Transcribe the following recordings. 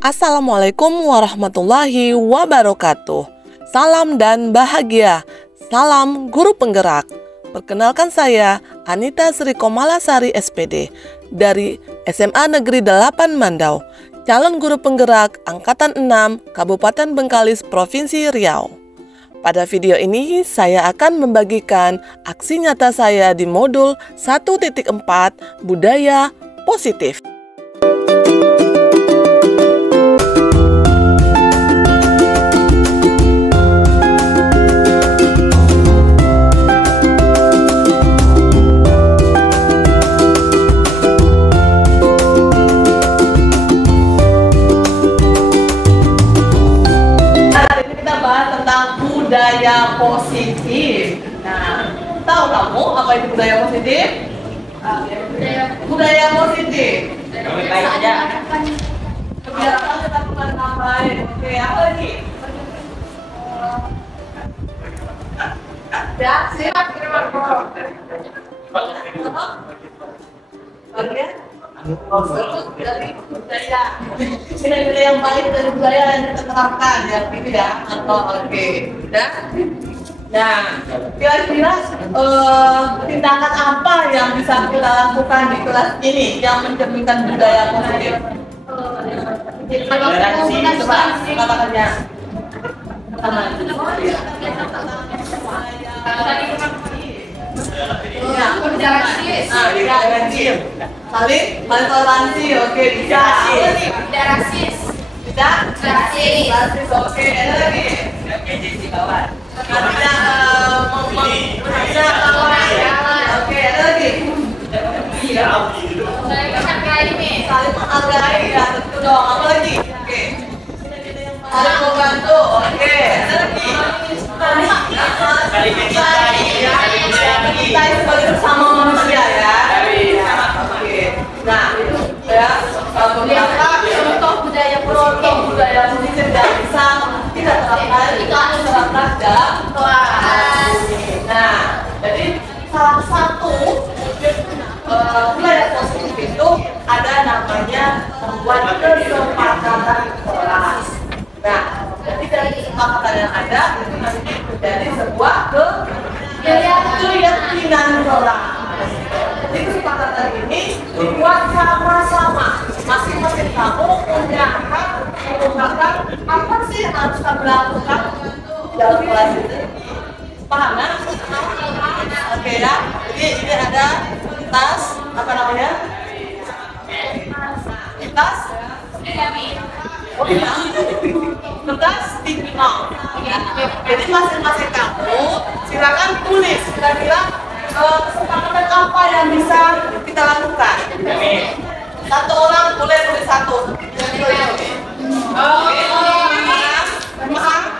Assalamualaikum warahmatullahi wabarakatuh. Salam dan bahagia. Salam guru penggerak. Perkenalkan saya Anita Sri Komalasari SPD dari SMA Negeri 8 Mandau, calon guru penggerak Angkatan 6 Kabupaten Bengkalis Provinsi Riau. Pada video ini saya akan membagikan aksi nyata saya di modul 1.4 Budaya Positif. Budaya positif. Nah, tahu kamu apa itu budaya positif? Budaya positif. Baik aja. Kebiasaan tetap dengan baik. Oke, apa lagi? Ya, siap. Dari budaya, nilai-nilai yang baik dari budaya yang kita terapkan ya, gitu ya. Atau oke, udah. Nah, kira-kira tindakan apa yang bisa kita lakukan di kelas ini yang mencerminkan budaya positif? Coba katakannya. Saling toleransi, oke, bisa. Tidak rasis. Tidak Rasis. oke. Ada lagi. Tidak kawan. Oke, ada lagi. Saling menghargai, ya tentu dong. Apa lagi? Oke. Saling membantu, oke. Ada lagi. Saling mencintai, ya. Mencintai sebagai bersama manusia, ya. Nah, itu ya beberapa contoh budaya positif yang bisa kita terapkan dalam kelas. Nah, jadi salah satu budaya positif itu ada namanya membuat kesepakatan kelas. Nah, jadi dari kesepakatan yang ada itu nanti menjadi sebuah keyakinan kelas. Jadi kesepakatan ini dibuat sama-sama. Masing-masing kamu punya hak mengungkapkan apa sih yang harus kamu lakukan dalam kelas itu. Paham kan? Oke ya. Jadi ini ada tas, apa namanya? Tas? Kertas dikenal. Jadi masing-masing kamu silakan tulis kira-kira kesepakatan apa yang bisa kita lakukan. Satu orang boleh tulis satu. Paham?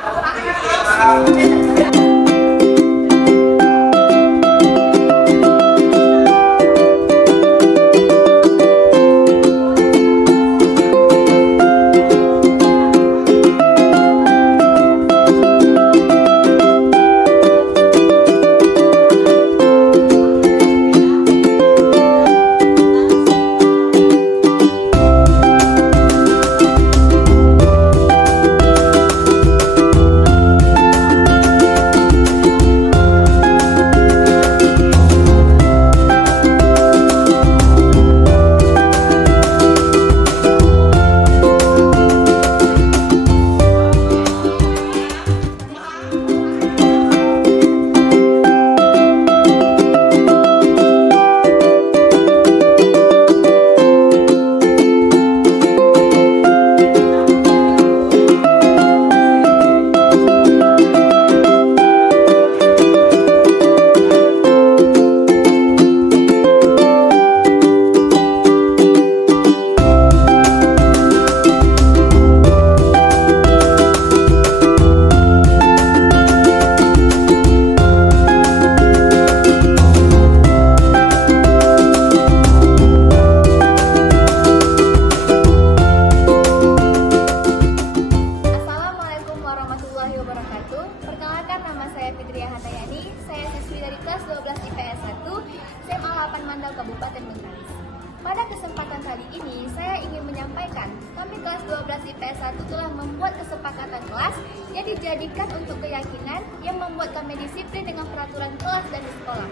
kelas 12 IPS 1 telah membuat kesepakatan kelas yang dijadikan untuk keyakinan yang membuat kami disiplin dengan peraturan kelas dan di sekolah.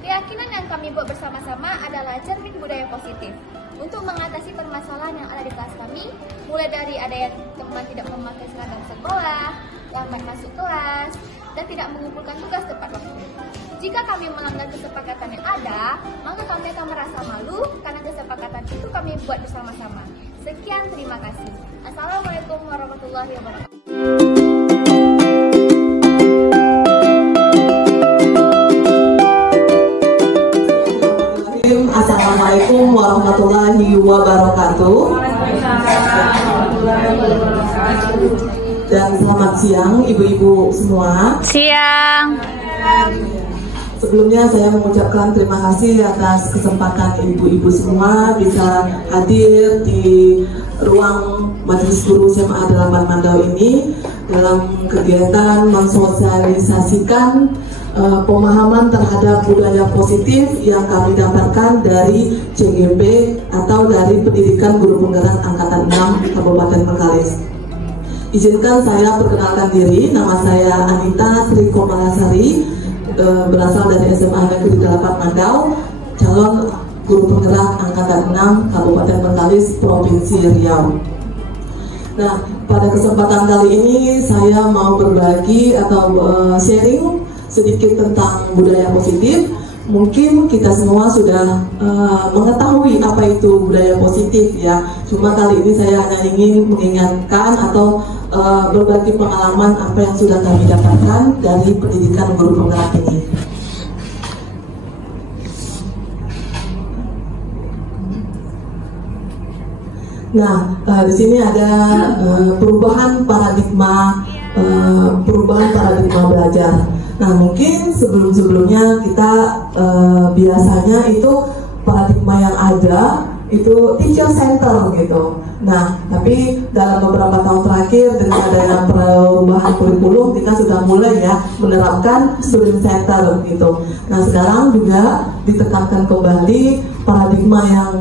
Keyakinan yang kami buat bersama-sama adalah cermin budaya positif untuk mengatasi permasalahan yang ada di kelas kami, mulai dari ada yang teman tidak memakai seragam sekolah, lambat masuk kelas, dan tidak mengumpulkan tugas tepat waktu. Jika kami melanggar kesepakatan yang ada, maka kami akan merasa malu karena kesepakatan itu kami buat bersama-sama. Sekian, terima kasih. Assalamualaikum warahmatullahi wabarakatuh. Assalamualaikum warahmatullahi wabarakatuh. Dan selamat siang ibu-ibu semua. Siang. Sebelumnya saya mengucapkan terima kasih atas kesempatan ibu-ibu semua bisa hadir di ruang Majelis Guru SMA 8 Mandau ini dalam kegiatan mensosialisasikan pemahaman terhadap budaya positif yang kami dapatkan dari CGP atau dari Pendidikan Guru Penggerak Angkatan 6 Kabupaten Bengkalis. Izinkan saya perkenalkan diri, nama saya Anita Sri Komalasari, berasal dari SMA Negeri 8 Mandau, calon guru penggerak Angkatan 6 Kabupaten Bengkalis, Provinsi Riau. Nah, pada kesempatan kali ini saya mau berbagi atau sharing sedikit tentang budaya positif. Mungkin kita semua sudah mengetahui apa itu budaya positif ya. Cuma kali ini saya hanya ingin mengingatkan atau berbagi pengalaman apa yang sudah kami dapatkan dari pendidikan guru penggerak ini. Nah, di sini ada perubahan paradigma belajar. Nah, mungkin sebelumnya kita biasanya itu paradigma yang ada itu teacher center gitu. Nah, tapi dalam beberapa tahun terakhir dengan adanya perubahan kurikulum kita sudah mulai ya menerapkan student center gitu. Nah, sekarang juga ditekankan kembali paradigma yang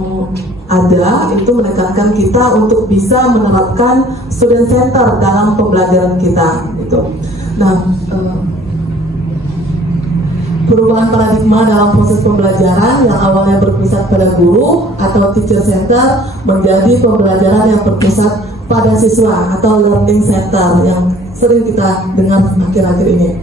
ada itu menekankan kita untuk bisa menerapkan student center dalam pembelajaran kita gitu. Nah, perubahan paradigma dalam proses pembelajaran yang awalnya berpusat pada guru atau teacher center menjadi pembelajaran yang berpusat pada siswa atau learning center yang sering kita dengar akhir-akhir ini.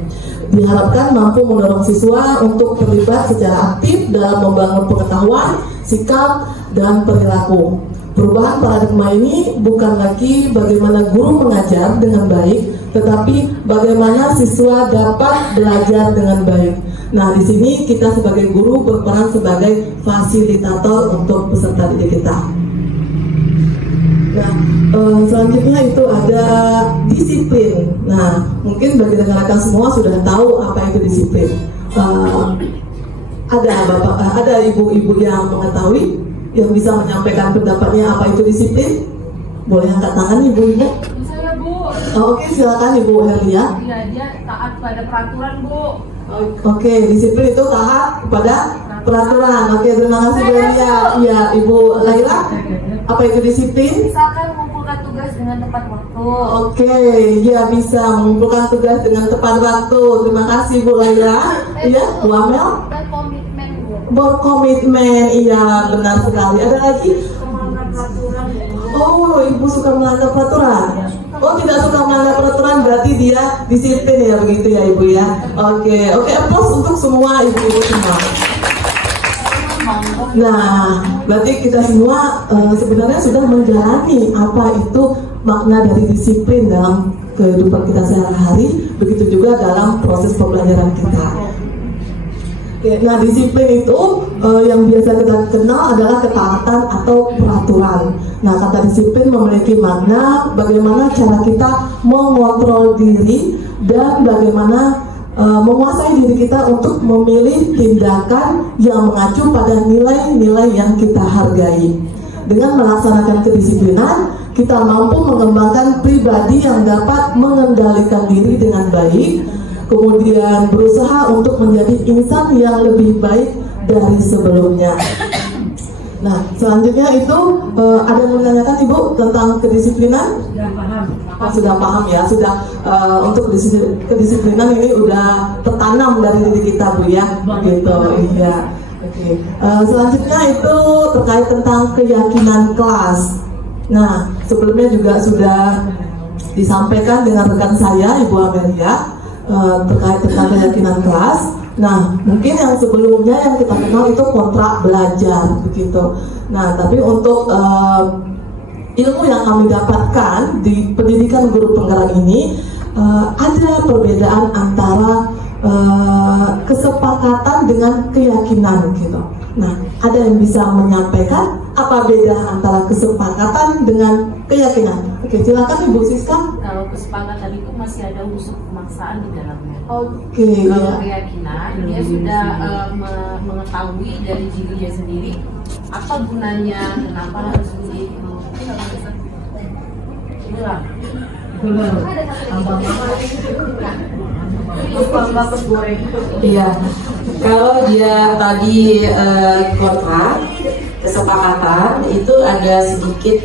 Diharapkan mampu mendorong siswa untuk terlibat secara aktif dalam membangun pengetahuan, sikap, dan perilaku. Perubahan paradigma ini bukan lagi bagaimana guru mengajar dengan baik, tetapi bagaimana siswa dapat belajar dengan baik. Nah, di sini kita sebagai guru berperan sebagai fasilitator untuk peserta didik kita. Nah, selanjutnya itu ada disiplin. Nah, mungkin bagi rekan-rekan semua sudah tahu apa itu disiplin. Ada ibu-ibu yang mengetahui, yang bisa menyampaikan pendapatnya apa itu disiplin? Boleh angkat tangan ibu-ibu? Saya, Bu. Oke, silakan Ibu Herlia. Iya, dia taat pada peraturan, Bu. Oke, disiplin itu taat kepada peraturan. Oke, terima kasih Bu Herlia. Iya, Ibu Laila. Apa itu disiplin? Misalkan mengumpulkan tugas dengan tepat waktu. Oke, ya bisa mengumpulkan tugas dengan tepat waktu. Terima kasih Bu Laila. Iya, Bu Amel. Dan komitmen, Bu. Berkomitmen, iya benar sekali. Ada lagi? Melanggar peraturan. Oh, Ibu suka melanggar peraturan. Oh, tidak suka melanggar peraturan berarti dia disiplin ya, begitu ya Ibu ya. Oke, applause untuk semua ibu-ibu semua. Nah, berarti kita semua sebenarnya sudah menjalani apa itu makna dari disiplin dalam kehidupan kita sehari-hari, begitu juga dalam proses pembelajaran kita. Nah, disiplin itu yang biasa kita kenal adalah ketaatan atau peraturan. Nah, kata disiplin memiliki makna bagaimana cara kita mengontrol diri dan bagaimana menguasai diri kita untuk memilih tindakan yang mengacu pada nilai-nilai yang kita hargai. Dengan melaksanakan kedisiplinan, kita mampu mengembangkan pribadi yang dapat mengendalikan diri dengan baik, kemudian berusaha untuk menjadi insan yang lebih baik dari sebelumnya. Nah, selanjutnya itu ada yang menanyakan Ibu tentang kedisiplinan? Sudah paham. Sudah paham ya, sudah untuk kedisiplinan ini udah tertanam dari diri kita Bu ya, gitu. Iya. Oke. Selanjutnya itu terkait tentang keyakinan kelas. Nah, sebelumnya juga sudah disampaikan dengan rekan saya Ibu Amelia terkait tentang keyakinan kelas. Nah, mungkin yang sebelumnya yang kita kenal itu kontrak belajar begitu. Nah, tapi untuk ilmu yang kami dapatkan di pendidikan guru penggerak ini ada perbedaan antara kesepakatan dengan keyakinan gitu. Nah, ada yang bisa menyampaikan apa beda antara kesepakatan dengan keyakinan? Oke, silakan Ibu Siska. Kalau kesepakatan itu masih ada unsur pemaksaan di dalamnya. Oke. Kalau Ya. keyakinan dia sudah mengetahui dari dirinya sendiri apa gunanya, kenapa harus begitu. Inilah. Iya, kalau dia tadi kontrak kesepakatan itu ada sedikit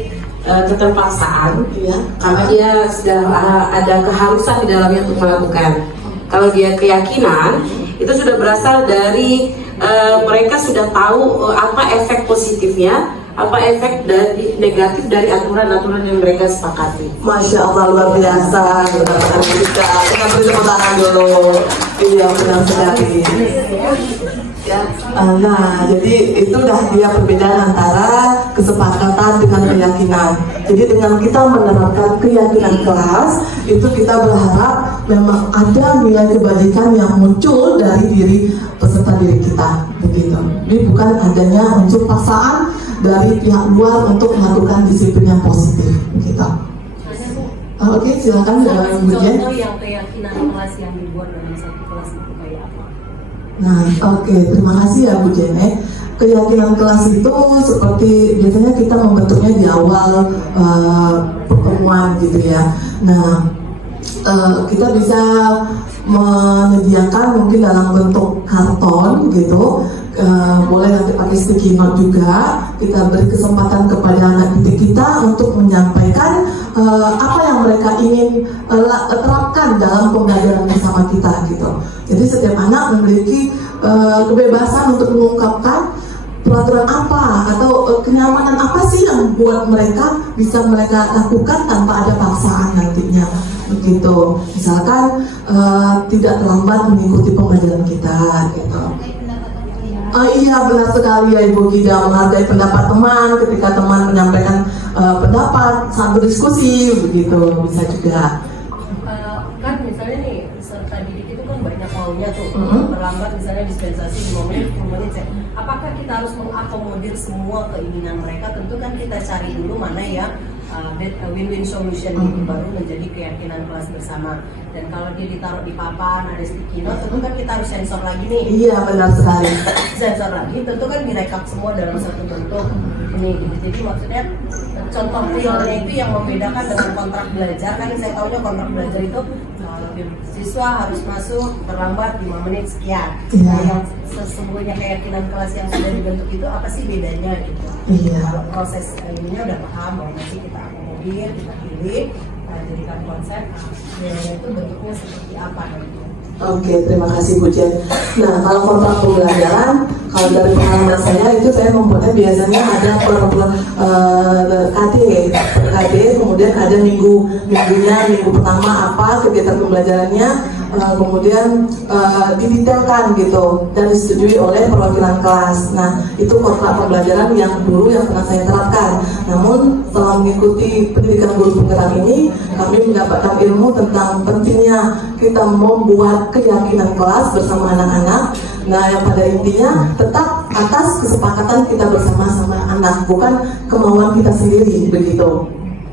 keterpaksaan, ya, karena dia sudah ada keharusan di dalamnya untuk melakukan. Kalau dia keyakinan itu sudah berasal dari mereka sudah tahu apa efek positifnya, apa efek dari negatif dari aturan-aturan yang mereka sepakati. Masya Allah, luar biasa. Kita beri tepuk tangan dulu. Iya, benar sekali. Ya, nah, jadi itu dah dia perbedaan antara kesepakatan dengan keyakinan. Jadi dengan kita menerapkan keyakinan kelas, itu kita berharap memang ada nilai kebajikan yang muncul dari diri peserta diri kita, begitu. Jadi bukan adanya unsur paksaan dari pihak luar untuk melakukan disiplin yang positif, begitu. Oke, silakan Bu Jen. Contoh yang keyakinan kelas yang dibuat dalam satu kelas itu kayak apa? Nah, oke, terima kasih ya Bu Jene. Keyakinan kelas itu seperti biasanya kita membentuknya di awal pertemuan gitu ya. Nah, kita bisa menyediakan mungkin dalam bentuk karton gitu. Boleh nanti pakai sticky note juga. Kita beri kesempatan kepada anak didik kita untuk menyampaikan apa yang mereka ingin terapkan dalam pembelajaran bersama kita gitu. Jadi setiap anak memiliki kebebasan untuk mengungkapkan peraturan apa atau kenyamanan apa sih yang buat mereka bisa mereka lakukan tanpa ada paksaan nantinya begitu. Misalkan tidak terlambat mengikuti pembelajaran kita gitu. Iya, benar sekali ya Ibu Gida, menghargai pendapat teman ketika teman menyampaikan pendapat saat berdiskusi begitu, bisa juga. Kan misalnya nih peserta didik itu kan banyak maunya tuh, terlambat misalnya dispensasi 5 menit, 10 menit. Apakah kita harus mengakomodir semua keinginan mereka? Tentu kan kita cari dulu mana yang win-win solution itu baru menjadi keyakinan kelas bersama. Dan kalau dia ditaruh di papan ada sticky note, tentu kan kita harus sensor lagi nih. Iya, benar sekali. Sensor lagi, tentu kan direkap semua dalam satu bentuk ini gitu. Jadi maksudnya contoh realnya itu yang membedakan dengan kontrak belajar. Kan saya tahunya kontrak belajar itu siswa harus masuk terlambat 5 menit sekian. Nah, yang sesungguhnya keyakinan kelas yang sudah dibentuk itu apa sih bedanya gitu. Kalau proses ininya udah paham bahwa nanti kita akomodir, kita pilih, jadikan konsep, itu bentuknya seperti apa gitu. Oke, terima kasih Bu Jen. Nah, kalau kontrak pembelajaran, kalau dari pengalaman saya itu saya membuatnya biasanya ada KD, kemudian ada minggunya, minggu pertama apa kegiatan pembelajarannya, kemudian didetailkan gitu dan disetujui oleh perwakilan kelas. Nah, itu kontrak pembelajaran yang dulu yang pernah saya terapkan. Namun setelah mengikuti pendidikan guru penggerak ini, kami mendapatkan ilmu tentang pentingnya kita membuat keyakinan kelas bersama anak-anak. Nah, yang pada intinya tetap atas kesepakatan kita bersama-sama anak, bukan kemauan kita sendiri begitu.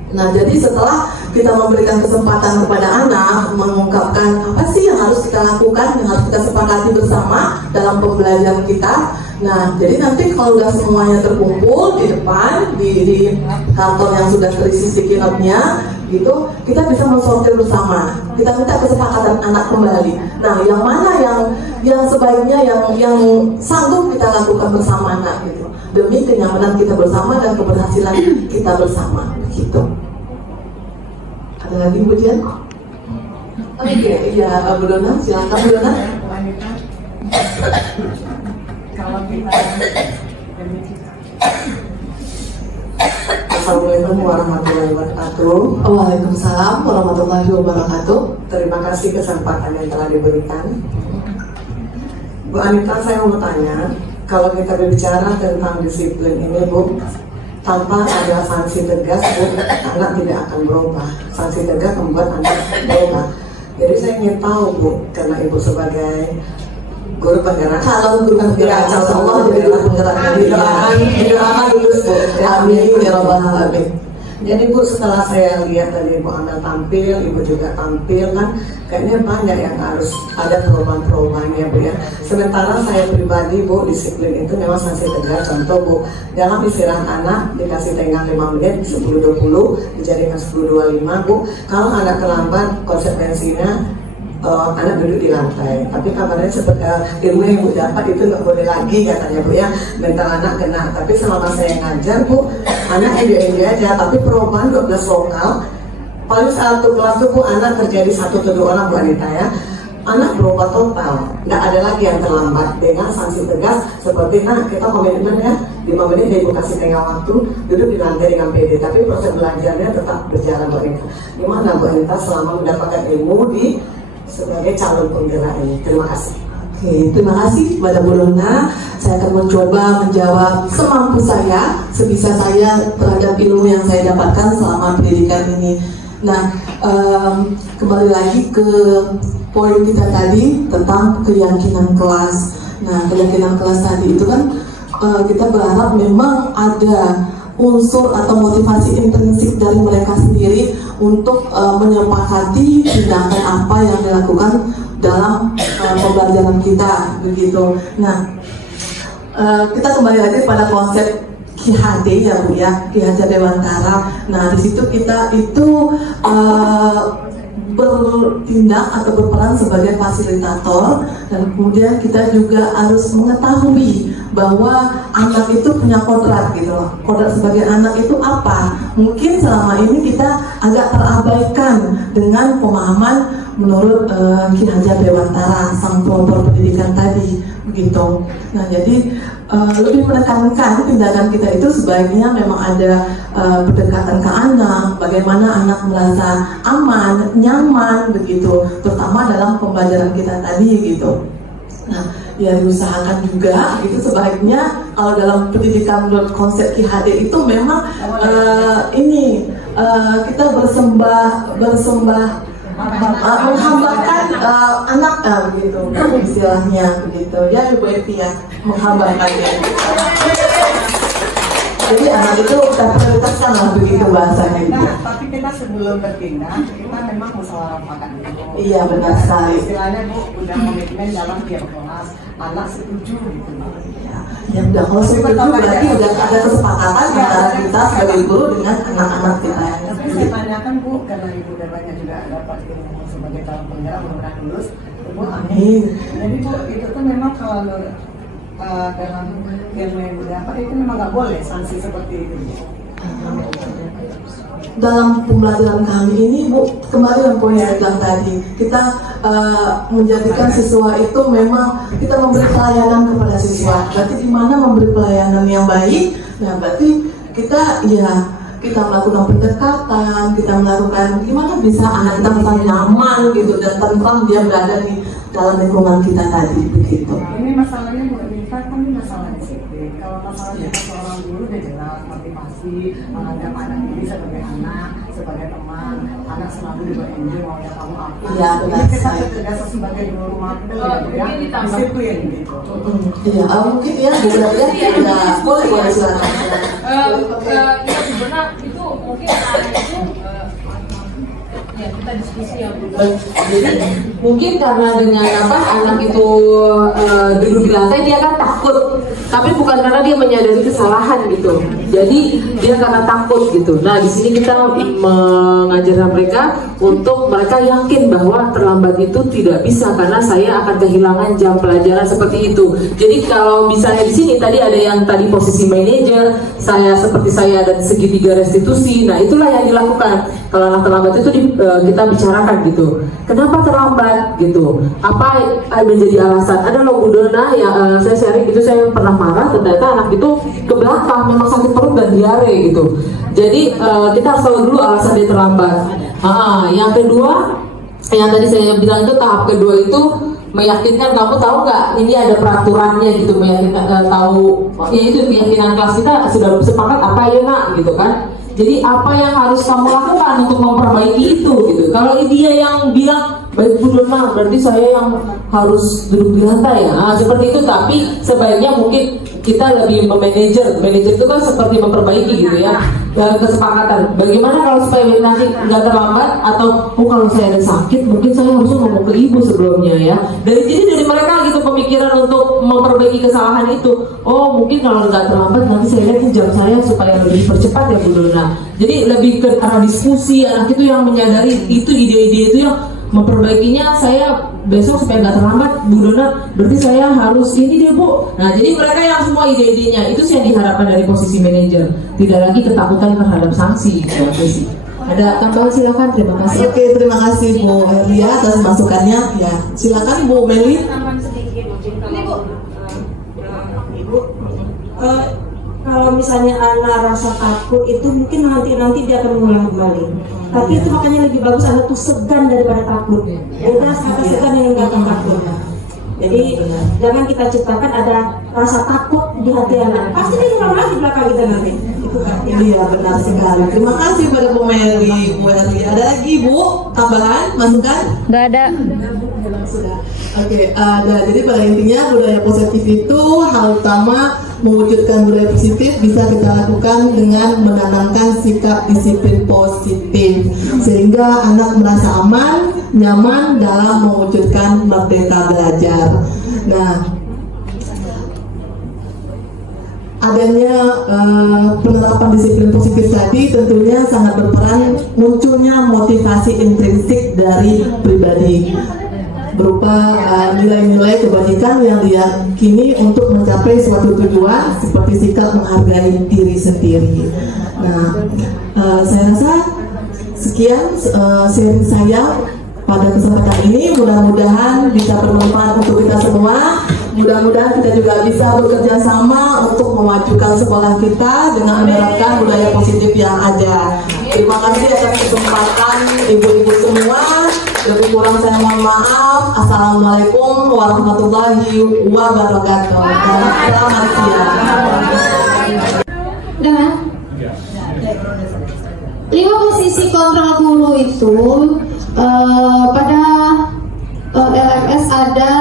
Nah, jadi setelah kita memberikan kesempatan kepada anak mengungkapkan apa sih yang harus kita lakukan, yang harus kita sepakati bersama dalam pembelajaran kita, Nah, jadi nanti kalau udah semuanya terkumpul di depan di kantor yang sudah terisi sticky note-nya gitu, kita bisa mensortir bersama. Kita minta kesepakatan anak kembali. Nah, yang mana yang sebaiknya yang sanggup kita lakukan bersama anak gitu, demi kenyamanan kita bersama dan keberhasilan kita bersama gitu. Ada lagi Bu Dian? Oke, iya Bu Dona, silakan Bu Dona. Kalau kita Assalamualaikum warahmatullahi wabarakatuh. Waalaikumsalam warahmatullahi wabarakatuh. terima kasih kesempatan yang telah diberikan. Bu Anita, saya mau bertanya, kalau kita berbicara tentang disiplin ini Bu, tanpa ada sanksi tegas Bu, anak tidak akan berubah. Sanksi tegas membuat anak berubah. Jadi saya ingin tahu Bu, karena Ibu sebagai guru penggerak, Kalau guru penggerak, insya Allah jadi guru penggerak. didoakan dulu Bu. Amin ya rabbal alamin. Jadi Bu, setelah saya lihat tadi Bu Amel tampil, Ibu juga tampil kan, kayaknya banyak yang harus ada perubahan-perubahannya Bu ya. Sementara saya pribadi Bu, disiplin itu memang sanksi tegas. Contoh Bu, dalam istirahat anak dikasih tenggang 5 menit, 10-20, dijadikan 10-25 Bu. Kalau anak terlambat, konsekuensinya anak duduk di lantai. Tapi kabarnya seperti ilmu yang Bu dapat itu nggak boleh lagi katanya Bu ya, mental anak kena. Tapi selama saya ngajar Bu, anak enjoy aja. Tapi perubahan 12 lokal, paling satu kelas tuh Bu anak terjadi 1 atau 2 orang Bu Anita ya, anak berubah total, nggak ada lagi yang terlambat dengan sanksi tegas seperti kita komitmen ya 5 menit Ibu kasih tengah waktu, duduk di lantai dengan PD. Tapi proses belajarnya tetap berjalan Bu Anita. Gimana Bu Anita selama mendapatkan ilmu di sebagai calon penggerak ini? Terima kasih. Oke, terima kasih kepada Bu Luna. Saya akan mencoba menjawab semampu saya, sebisa saya terhadap ilmu yang saya dapatkan selama pendidikan ini. Nah, kembali lagi ke poin kita tadi tentang keyakinan kelas. Nah, keyakinan kelas tadi itu kan kita berharap memang ada unsur atau motivasi intrinsik dari mereka sendiri untuk menyepakati tindakan apa yang dilakukan dalam pembelajaran kita begitu. Nah, kita kembali lagi pada konsep KHD ya Bu ya, KHD Dewantara. Nah, di situ kita itu bertindak atau berperan sebagai fasilitator, dan kemudian kita juga harus mengetahui bahwa anak itu punya kodrat gitu loh. Kodrat sebagai anak itu apa? Mungkin selama ini kita agak terabaikan dengan pemahaman menurut Ki Hajar Dewantara, sang pelopor pendidikan tadi begitu. Nah, jadi lebih menekankan tindakan kita itu sebaiknya memang ada pendekatan ke anak, bagaimana anak merasa aman, nyaman begitu, terutama dalam pembelajaran kita tadi gitu. Nah, ya diusahakan juga itu sebaiknya kalau dalam pendidikan menurut konsep KHD itu memang kita menghambakan anak begitu istilahnya begitu ya Ibu Evi ya, menghambakannya. Jadi anak itu kita prioritaskan lah begitu bahasanya itu. Tapi kita sebelum berpindah, kita memang musyawarahkan dulu. Iya benar sekali. Istilahnya Bu, udah komitmen dalam tiap kelas, anak setuju gitu. Ya udah, kalau setuju berarti udah ada kesepakatan antara kita sebagai guru dengan anak-anak kita. Tapi saya tanyakan Bu, karena Ibu udah banyak juga dapat ilmu sebagai calon penggerak, mudah-mudahan lulus. Bu, amin. Jadi Bu, itu tuh memang kalau dalam ilmu yang Ibu dapat itu memang nggak boleh sanksi seperti itu. Dalam pembelajaran kami ini Bu, kembali yang poin yang tadi, kita menjadikan siswa itu memang kita memberi pelayanan kepada siswa. Berarti di mana memberi pelayanan yang baik? Nah, berarti kita melakukan pendekatan, kita melakukan gimana bisa anak kita merasa nyaman gitu dan tentram dia berada di dalam lingkungan kita tadi begitu. Ini masalahnya Bu Anita kan ini masalah disiplin. Kalau masalahnya seorang guru udah jelas motivasi, menganggap anak ini sebagai anak, sebagai teman, anak selalu juga enjoy maunya kamu apa. Iya benar. Kita tegas sebagai guru mampir ya, disiplin gitu. Iya, mungkin ya beberapa ya boleh silakan. Ya sebenarnya itu mungkin itu ya kita diskusi ya Bu. Jadi mungkin karena dengan anak itu duduk di lantai dia kan takut tapi bukan karena dia menyadari kesalahan gitu. Jadi dia karena takut gitu. Nah, di sini kita mengajarkan mereka untuk mereka yakin bahwa terlambat itu tidak bisa karena saya akan kehilangan jam pelajaran seperti itu. Jadi kalau misalnya di sini tadi ada yang tadi posisi manajer, saya seperti saya ada segitiga restitusi. Nah, itulah yang dilakukan. Kalau anak terlambat itu kita bicarakan gitu. Kenapa terlambat gitu? Apa menjadi alasan? Ada loh Bu Dona yang saya sharing gitu, saya pernah marah ternyata anak itu ke belakang memang sakit perut dan diare gitu. Jadi kita harus tahu dulu alasan dia terlambat. Yang kedua, yang tadi saya bilang itu tahap kedua itu meyakinkan, kamu tahu nggak ini ada peraturannya gitu, meyakinkan tahu ya itu keyakinan kelas kita sudah sepakat apa ya nak gitu kan. Jadi apa yang harus kamu lakukan untuk memperbaiki itu gitu. Kalau dia yang bilang baik Bu Dona, berarti saya yang harus duduk di lantai ya. Nah, seperti itu, tapi sebaiknya mungkin kita lebih memanajer. Manajer itu kan seperti memperbaiki gitu ya. Kesepakatan. Bagaimana kalau supaya nanti nggak terlambat atau kalau saya ada sakit mungkin saya harusnya ngomong ke ibu sebelumnya ya. Jadi dari mereka gitu pemikiran untuk memperbaiki kesalahan itu. Oh mungkin kalau nggak terlambat nanti saya lihat jam saya supaya lebih percepat ya Bu Dona. Jadi lebih ke arah diskusi, anak itu yang menyadari itu ide-ide itu yang memperbaikinya. Saya besok supaya nggak terlambat Bu Dona, berarti saya harus ini deh Bu. Nah jadi mereka yang semua ide-idenya itu sih yang diharapkan dari posisi manajer, tidak lagi ketakutan terhadap sanksi ya, sih. Ada tambahan silakan, terima kasih. Oke, terima kasih Bu Herlia atas masukannya. Ya, silakan Bu Meli. Ibu, kalau misalnya anak rasa takut itu mungkin nanti dia akan mengulang kembali. Tapi itu makanya lebih bagus anak tuh segan daripada takut. Udah kata segan yang nggak akan takut. Jadi jangan kita ciptakan ada rasa takut di hati anak. Pasti dia hilang lagi di belakang kita nanti. Itu kan? Iya benar sekali. Terima kasih pada Bu Meli. Bu Herlia. Ada lagi Bu tambahan masukan? Nggak ada. Sudah. Oke, jadi pada intinya budaya positif itu hal utama mewujudkan budaya positif bisa kita lakukan dengan menanamkan sikap disiplin positif sehingga anak merasa aman, nyaman dalam mewujudkan merdeka belajar. Nah, adanya penerapan disiplin positif tadi tentunya sangat berperan munculnya motivasi intrinsik dari pribadi berupa nilai-nilai kebajikan yang diyakini untuk mencapai suatu tujuan seperti sikap menghargai diri sendiri. Nah, saya rasa sekian sharing saya pada kesempatan ini. Mudah-mudahan bisa bermanfaat untuk kita semua. Mudah-mudahan kita juga bisa bekerja sama untuk memajukan sekolah kita dengan menerapkan budaya positif yang ada. Terima kasih atas kesempatan ibu-ibu semua. Lebih kurang saya mohon maaf. Assalamualaikum warahmatullahi wabarakatuh. Selamat siang. Dengan 5 posisi kontrol guru itu pada LMS ada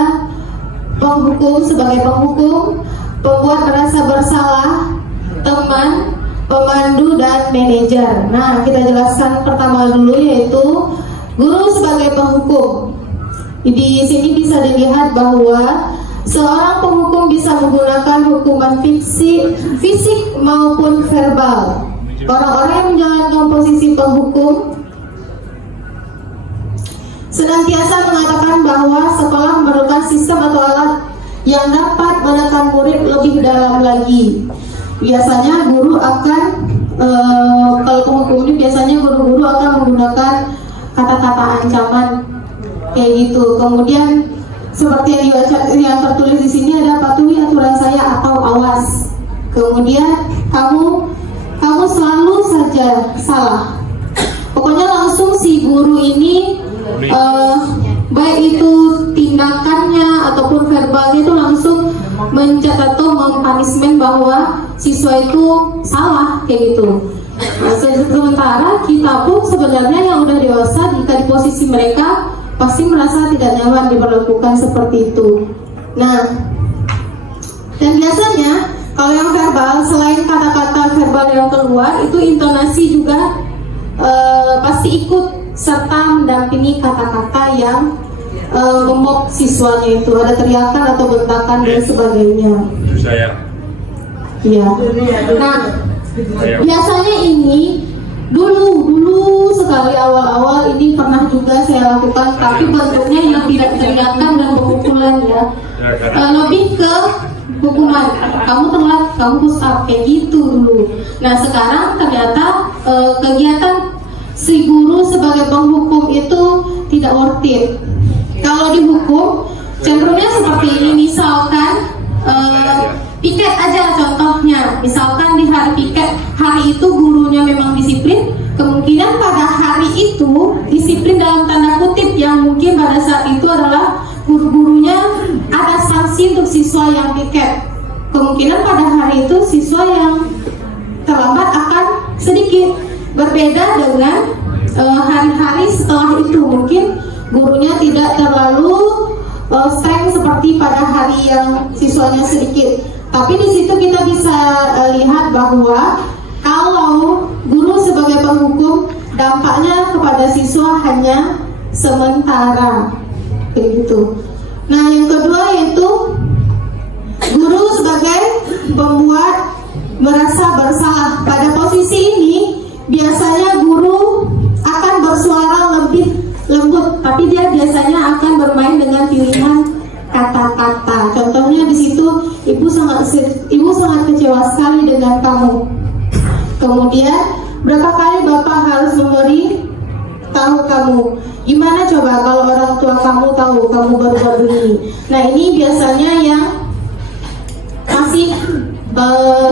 penghukum sebagai penghukum, pembuat merasa bersalah, teman, pemandu, dan manajer. Nah, kita jelaskan pertama dulu yaitu guru sebagai penghukum. Di sini bisa dilihat bahwa seorang penghukum bisa menggunakan hukuman fisik maupun verbal. Orang-orang yang menjalankan posisi penghukum senantiasa mengatakan bahwa sekolah memerlukan sistem atau alat yang dapat menekan murid lebih dalam lagi. Biasanya guru akan kalau penghukum ini biasanya guru-guru akan menggunakan kata-kata ancaman kayak gitu. Kemudian seperti yang tertulis di sini ada patuhi aturan saya atau awas. Kemudian kamu selalu saja salah. Pokoknya langsung si guru ini baik itu tindakannya ataupun verbalnya itu langsung mencatat atau mempanismen bahwa siswa itu salah kayak gitu. Nah, sementara kita pun sebenarnya yang udah dewasa jika di posisi mereka pasti merasa tidak nyaman diperlakukan seperti itu. Nah, dan biasanya kalau yang verbal selain kata-kata verbal yang keluar itu intonasi juga pasti ikut serta mendampingi kata-kata yang memok siswanya itu, ada teriakan atau bentakan dan sebagainya. Saya Iya. Nah, biasanya ini dulu sekali awal-awal ini pernah juga saya lakukan, tapi bentuknya yang tidak teringatkan dan pemukulan ya. Lebih ke hukuman, kamu telat, kamu push up, kayak gitu dulu. Nah sekarang ternyata kegiatan si guru sebagai penghukum itu tidak worth it. Kalau dihukum cenderungnya seperti ini, misalkan piket aja contohnya, misalkan di hari piket, hari itu gurunya memang disiplin, kemungkinan pada hari itu disiplin dalam tanda kutip yang mungkin pada saat itu adalah guru-gurunya ada sanksi untuk siswa yang piket. Kemungkinan pada hari itu siswa yang terlambat akan sedikit berbeda dengan hari-hari setelah itu. Mungkin gurunya tidak terlalu streng seperti pada hari yang siswanya sedikit. Tapi di situ kita bisa lihat bahwa kalau guru sebagai penghukum, dampaknya kepada siswa hanya sementara, kayak gitu. Nah yang kedua yaitu guru sebagai pembuat merasa bersalah. Pada posisi ini biasanya guru akan bersuara lebih lembut, tapi dia biasanya akan bermain dengan pilihan kata-kata. Contohnya di situ, ibu sangat kecewa sekali dengan kamu. Kemudian berapa kali bapak harus memberi tahu kamu? Gimana coba kalau orang tua kamu tahu kamu baru begini? Nah ini biasanya yang masih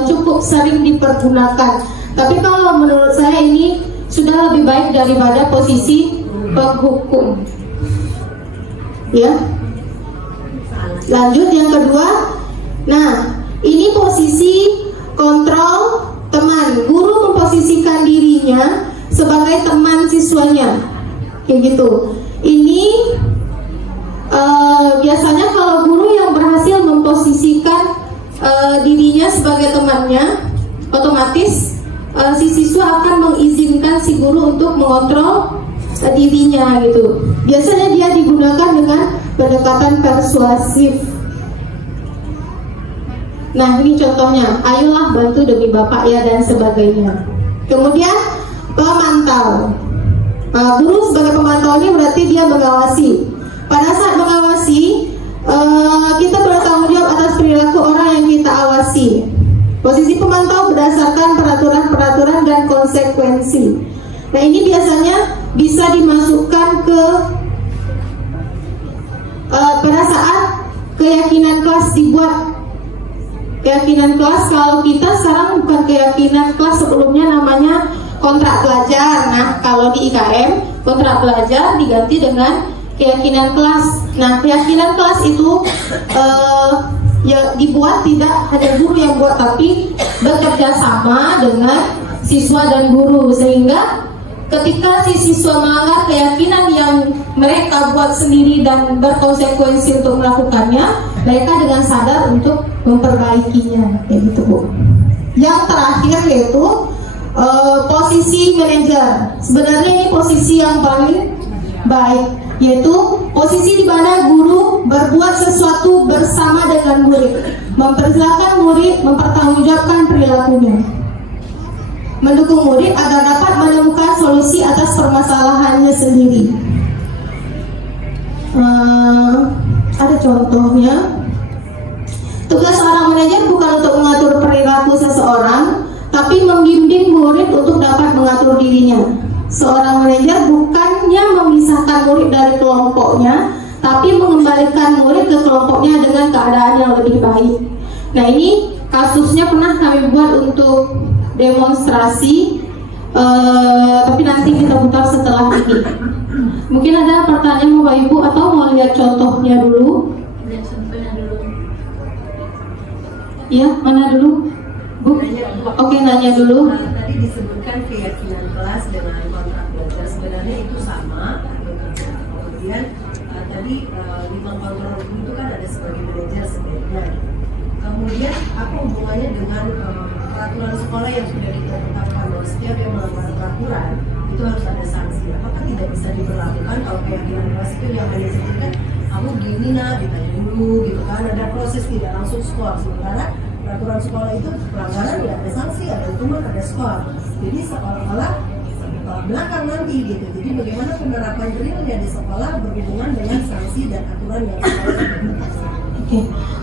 cukup sering dipergunakan. Tapi kalau menurut saya ini sudah lebih baik daripada posisi penghukum. Ya. Lanjut yang kedua. Nah, ini posisi kontrol teman. Guru memposisikan dirinya sebagai teman siswanya, kayak gitu. Ini biasanya kalau guru yang berhasil memposisikan dirinya sebagai temannya, otomatis si siswa akan mengizinkan si guru untuk mengontrol dirinya gitu. Biasanya dia digunakan dengan pendekatan persuasif. Nah ini contohnya, ayolah bantu demi bapak ya, dan sebagainya. Kemudian pemantau. Guru sebagai pemantau ini berarti dia mengawasi. Pada saat mengawasi, kita bertanggung jawab atas perilaku orang yang kita awasi. Posisi pemantau berdasarkan peraturan-peraturan dan konsekuensi. Nah ini biasanya bisa dimasukkan ke pada saat keyakinan kelas dibuat. Keyakinan kelas, kalau kita sekarang bukan keyakinan kelas, sebelumnya namanya kontrak belajar. Nah kalau di IKM kontrak belajar diganti dengan keyakinan kelas. Nah keyakinan kelas itu ya dibuat tidak hanya guru yang buat, tapi bekerja sama dengan siswa dan guru, sehingga ketika si siswa melanggar keyakinan yang mereka buat sendiri dan berkonsekuensi untuk melakukannya, mereka dengan sadar untuk memperbaikinya, kayak gitu Bu. Yang terakhir yaitu posisi manajer. Sebenarnya ini posisi yang paling baik, yaitu posisi di mana guru berbuat sesuatu bersama dengan murid, mempersilahkan murid mempertanggungjawabkan perilakunya, mendukung murid agar dapat menemukan solusi atas permasalahannya sendiri. Ada contohnya. Tugas seorang manajer bukan untuk mengatur perilaku seseorang, tapi membimbing murid untuk dapat mengatur dirinya. Seorang manajer bukannya memisahkan murid dari kelompoknya, tapi mengembalikan murid ke kelompoknya dengan keadaan yang lebih baik. Nah ini kasusnya pernah kami buat untuk demonstrasi, tapi nanti kita putar setelah ini. Mungkin ada pertanyaan Bapak Ibu atau mau lihat contohnya dulu? Iya, mana dulu? Bu? Oke, nanya dulu. Tadi disebutkan keyakinan kelas dengan kontrak belajar, sebenarnya itu sama. Kemudian tadi di kontrol itu kan ada sebagai manajer sebenarnya. Kemudian apa hubungannya dengan peraturan sekolah yang sudah ditetapkan bahwa setiap yang melanggar peraturan itu harus ada sanksi? Apakah tidak bisa diberlakukan kalau keyakinan kelas itu yang hanya disebutkan kamu gini nah ditanya dulu gitu kan, ada proses tidak langsung skor, sementara peraturan sekolah itu pelanggaran ya ada sanksi, ada hukuman, ada skor. Jadi sekolah-sekolah belakang nanti gitu. Jadi bagaimana penerapan realnya di sekolah berhubungan dengan sanksi dan aturan yang sekolah. Oke,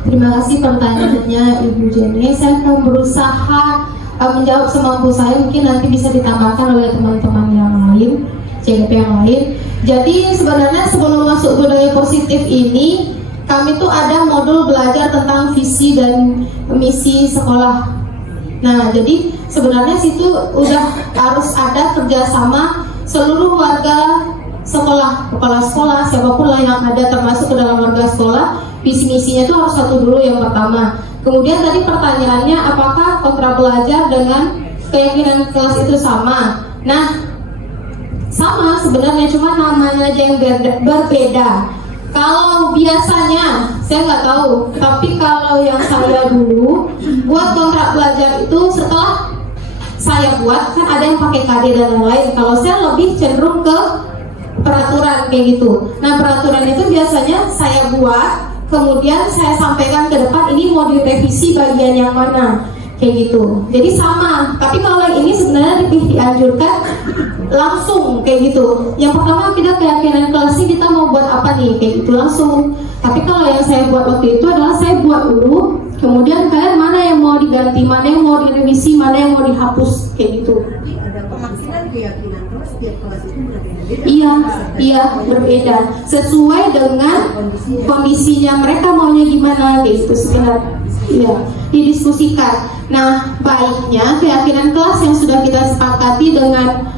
terima kasih pertanyaannya Ibu Jenny. Saya akan berusaha menjawab semampu saya, mungkin nanti bisa ditambahkan oleh teman-teman yang lain, CGP yang lain. Jadi sebenarnya sebelum masuk budaya positif ini, kami tuh ada modul belajar tentang visi dan misi sekolah. Nah, jadi sebenarnya situ udah harus ada kerjasama seluruh warga sekolah, kepala sekolah, siapapun lah yang ada termasuk ke dalam warga sekolah. Visi misinya itu harus satu dulu yang pertama. Kemudian tadi pertanyaannya apakah kontra belajar dengan keyakinan kelas itu sama? Nah, sama sebenarnya, cuma namanya aja yang berbeda. Kalau biasanya saya nggak tahu, tapi kalau yang saya dulu buat kontrak belajar itu setelah saya buat kan ada yang pakai KD dan lain-lain. Kalau saya lebih cenderung ke peraturan kayak gitu. Nah, peraturan itu biasanya saya buat, kemudian saya sampaikan ke depan ini mau direvisi bagian yang mana kayak gitu. Jadi sama. Tapi kalau yang ini sebenarnya lebih dianjurkan langsung kayak gitu. Yang pertama kita keyakinan kelas ini kita mau buat apa nih kayak gitu langsung. Tapi kalau yang saya buat waktu itu adalah saya buat dulu, kemudian kalian mana yang mau diganti, mana yang mau direvisi, mana yang mau dihapus kayak gitu. Jadi ada pemaksinan keyakinan kelas, tiap kelas itu berbeda-beda. Iya berbeda sesuai dengan kondisinya mereka maunya gimana kayak gitu sebenarnya. Iya, didiskusikan. Nah, baiknya keyakinan kelas yang sudah kita sepakati dengan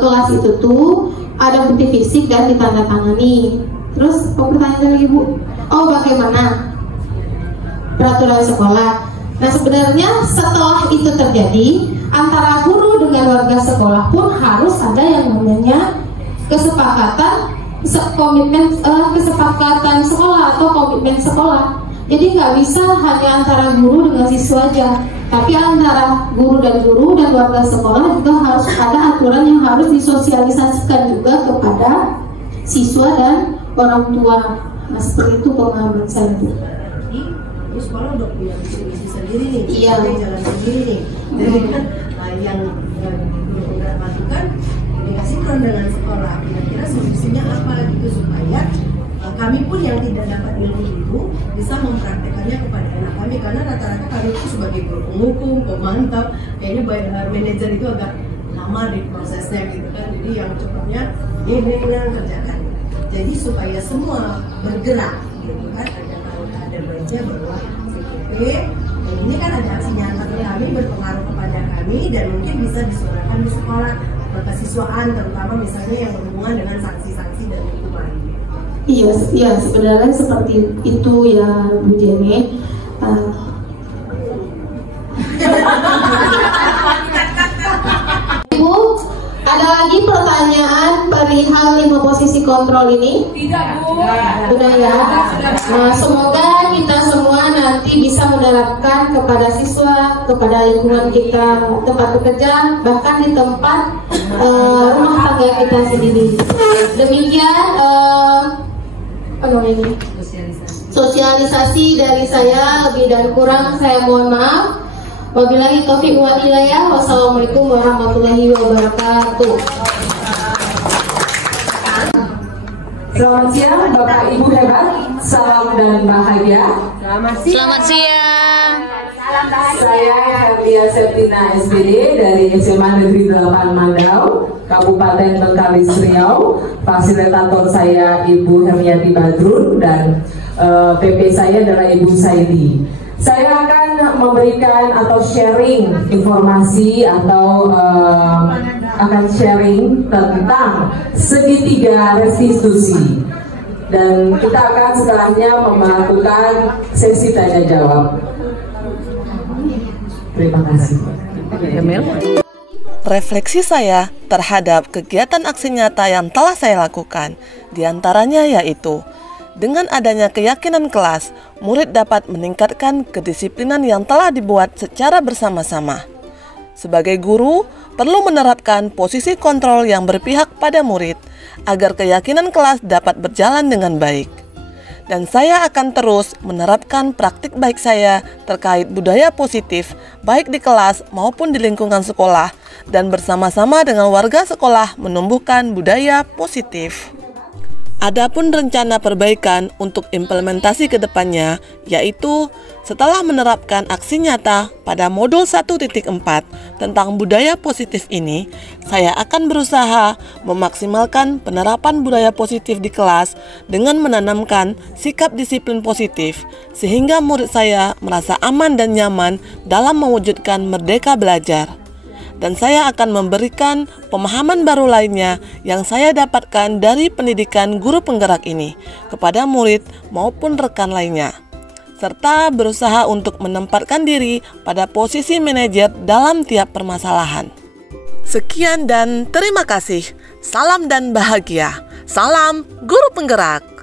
kelas itu tuh ada bukti fisik dan ditandatangani. Terus pertanyaan lagi Bu, bagaimana peraturan sekolah? Nah, sebenarnya setelah itu terjadi antara guru dengan warga sekolah pun harus ada yang namanya kesepakatan sekolah atau komitmen sekolah. Jadi nggak bisa hanya antara guru dengan siswa aja, tapi antara guru dan warga sekolah juga harus ada aturan yang harus disosialisasikan juga kepada siswa dan orang tua. Nah, seperti itu pemahaman saya. Jadi sekolah udah punya visi sendiri nih, iya, jalan sendiri nih. Jadi kan yang guru lakukan dikasihkan dengan sekolah. Kira-kira solusinya apa gitu supaya kami pun yang tidak dapat ilmu itu bisa mempraktekannya kepada anak kami, karena rata-rata kami itu sebagai guru penghukum, pemantau, kayaknya manajer itu agak lama di prosesnya gitu kan. Jadi yang cepatnya ini kerjakan. Jadi supaya semua bergerak gitu kan, ada baiknya bahwa CGP ini kan ada aksi nyata kami berpengaruh kepada kami dan mungkin bisa disuarakan di sekolah kesiswaan, terutama misalnya yang berhubungan dengan sanksi-sanksi dan hukuman. Iya, sebenarnya seperti itu ya Bu Jenny. Ibu, ada lagi pertanyaan perihal 5 posisi kontrol ini? Tidak Bu. Sudah ya. Nah, semoga kita semua nanti bisa menerapkan kepada siswa, kepada lingkungan kita, tempat bekerja, bahkan di tempat rumah tangga kita sendiri. Demikian sosialisasi dari saya, lebih dan kurang saya mohon maaf. Wabillahi taufiq wal hidayah. Wassalamualaikum warahmatullahi wabarakatuh. Selamat siang Bapak Ibu hebat, salam dan bahagia. Selamat siang. Saya Herlia Septina SPD dari SMA Negeri 8 Mandau, Kabupaten Bengkalis Riau. Fasilitator saya Ibu Hermiati Badrun dan PP saya adalah Ibu Saidi. Saya akan memberikan atau sharing informasi atau akan sharing tentang segitiga restitusi, dan kita akan setelahnya melakukan sesi tanya jawab. Terima kasih. Refleksi saya terhadap kegiatan aksi nyata yang telah saya lakukan, diantaranya yaitu dengan adanya keyakinan kelas, murid dapat meningkatkan kedisiplinan yang telah dibuat secara bersama-sama. Sebagai guru, perlu menerapkan posisi kontrol yang berpihak pada murid, agar keyakinan kelas dapat berjalan dengan baik. Dan saya akan terus menerapkan praktik baik saya terkait budaya positif, baik di kelas maupun di lingkungan sekolah, dan bersama-sama dengan warga sekolah menumbuhkan budaya positif. Adapun rencana perbaikan untuk implementasi ke depannya, yaitu setelah menerapkan aksi nyata pada modul 1.4 tentang budaya positif ini, saya akan berusaha memaksimalkan penerapan budaya positif di kelas dengan menanamkan sikap disiplin positif, sehingga murid saya merasa aman dan nyaman dalam mewujudkan merdeka belajar. Dan saya akan memberikan pemahaman baru lainnya yang saya dapatkan dari pendidikan guru penggerak ini kepada murid maupun rekan lainnya, serta berusaha untuk menempatkan diri pada posisi manajer dalam tiap permasalahan. Sekian dan terima kasih. Salam dan bahagia. Salam Guru Penggerak.